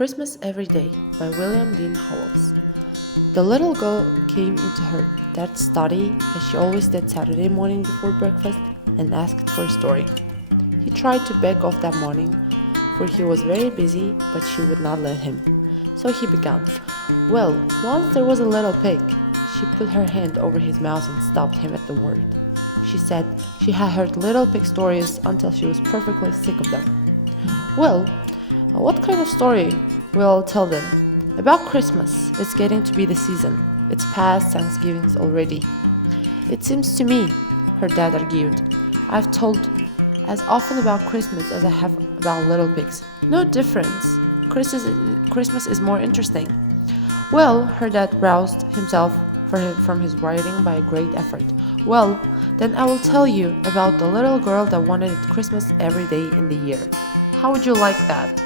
Christmas Every Day by William Dean Howells. The little girl came into her dad's study, as she always did Saturday morning before breakfast, and asked for a story. He tried to beg off that morning, for he was very busy, but she would not let him. So he began. Well, once there was a little pig. She put her hand over his mouth and stopped him at the word. She said she had heard little pig stories until she was perfectly sick of them. Well, what kind of story will I tell them? About Christmas. It's getting to be the season. It's past Thanksgiving's already. It seems to me, her dad argued, I've told as often about Christmas as I have about little pigs. No difference. Christmas is more interesting. Well, her dad roused himself from his writing by a great effort. Well, then I will tell you about the little girl that wanted Christmas every day in the year. How would you like that?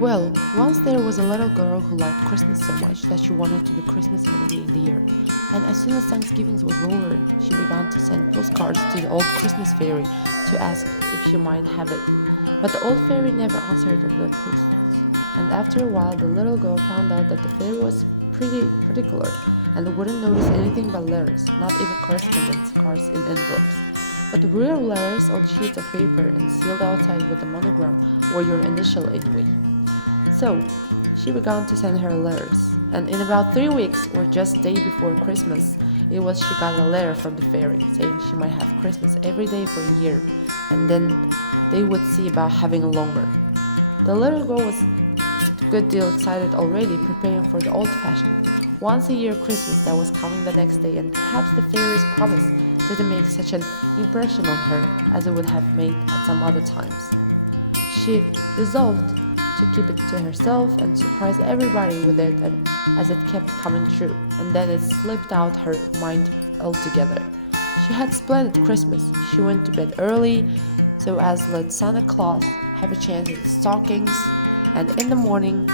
Well, once there was a little girl who liked Christmas so much that she wanted to be Christmas every day in the year. And as soon as Thanksgiving was over, she began to send postcards to the old Christmas fairy to ask if she might have it. But the old fairy never answered of the posts. And after a while, the little girl found out that the fairy was pretty particular and wouldn't notice anything but letters, not even correspondence cards in envelopes, but real letters on sheets of paper and sealed outside with a monogram or your initial anyway. So, she began to send her letters, and in about 3 weeks, or just day before Christmas, she got a letter from the fairy saying she might have Christmas every day for a year, and then they would see about having longer. The little girl was a good deal excited already, preparing for the old-fashioned, once-a-year Christmas that was coming the next day, and perhaps the fairy's promise didn't make such an impression on her as it would have made at some other times. She resolved to keep it to herself and surprise everybody with it, and as it kept coming true, and then it slipped out her mind altogether. She had splendid Christmas. She went to bed early so as let Santa Claus have a chance at the stockings, and in the morning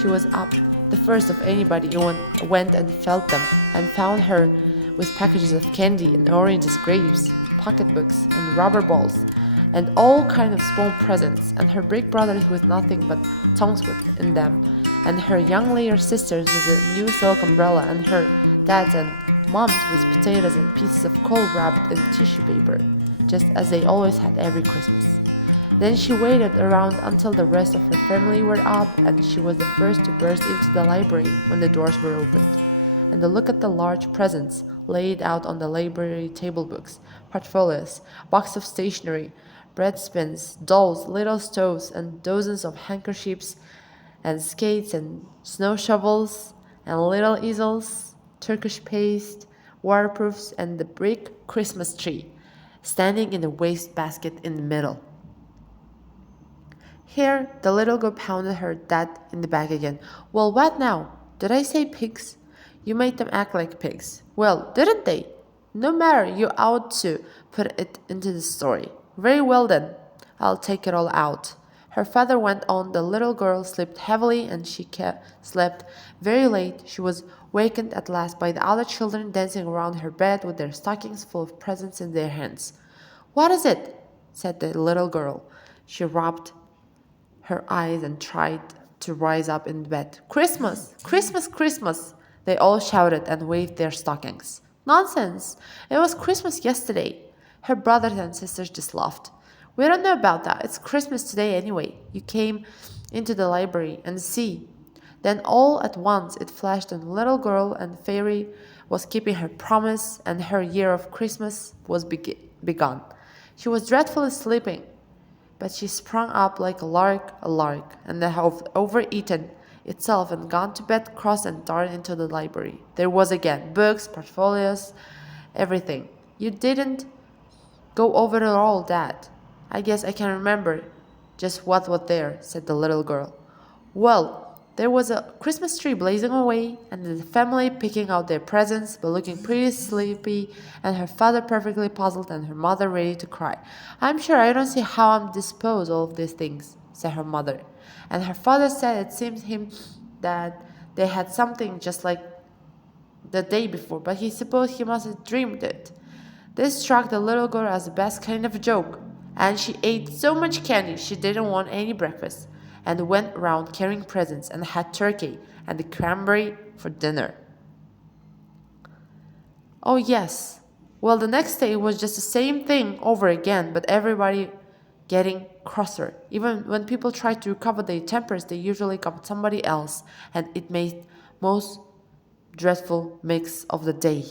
she was up the first of anybody who went and felt them and found her with packages of candy and oranges, grapes, pocketbooks, and rubber balls, and all kind of small presents, and her big brothers with nothing but tongues in them, and her young later sisters with a new silk umbrella, and her dads and moms with potatoes and pieces of coal wrapped in tissue paper, just as they always had every Christmas. Then she waited around until the rest of her family were up, and she was the first to burst into the library when the doors were opened. And to look at the large presents laid out on the library table, books, portfolios, box of stationery, breadspins, dolls, little stoves, and dozens of handkerchiefs and skates and snow shovels and little easels, Turkish paste, waterproofs, and the brick Christmas tree standing in the waste basket in the middle. Here, the little girl pounded her dad in the back again. Well, what now? Did I say pigs? You made them act like pigs. Well, didn't they? No matter, you ought to put it into the story. Very well then, I'll take it all out. Her father went on. The little girl slept heavily, and she slept very late. She was wakened at last by the other children dancing around her bed with their stockings full of presents in their hands. What is it? Said the little girl. She rubbed her eyes and tried to rise up in bed. Christmas! Christmas! Christmas! They all shouted and waved their stockings. Nonsense! It was Christmas yesterday. Her brothers and sisters just laughed. We don't know about that. It's Christmas today anyway. You came into the library and see. Then all at once it flashed on the little girl, and the fairy was keeping her promise, and her year of Christmas was begun. She was dreadfully sleeping, but she sprung up like a lark, and then had overeaten itself and gone to bed cross and darted into the library. There was again books, portfolios, everything. You didn't go over it all, Dad. I guess I can remember just what was there, said the little girl. Well, there was a Christmas tree blazing away, and the family picking out their presents, but looking pretty sleepy, and her father perfectly puzzled, and her mother ready to cry. I'm sure I don't see how I'm disposed of all of these things, said her mother. And her father said it seemed to him that they had something just like the day before, but he supposed he must have dreamed it. This struck the little girl as the best kind of a joke, and she ate so much candy she didn't want any breakfast. and went around carrying presents and had turkey and the cranberry for dinner. Oh, yes. Well, the next day was just the same thing over again, but everybody getting crosser. Even when people tried to recover their tempers, they usually got somebody else, and it made most dreadful mix of the day.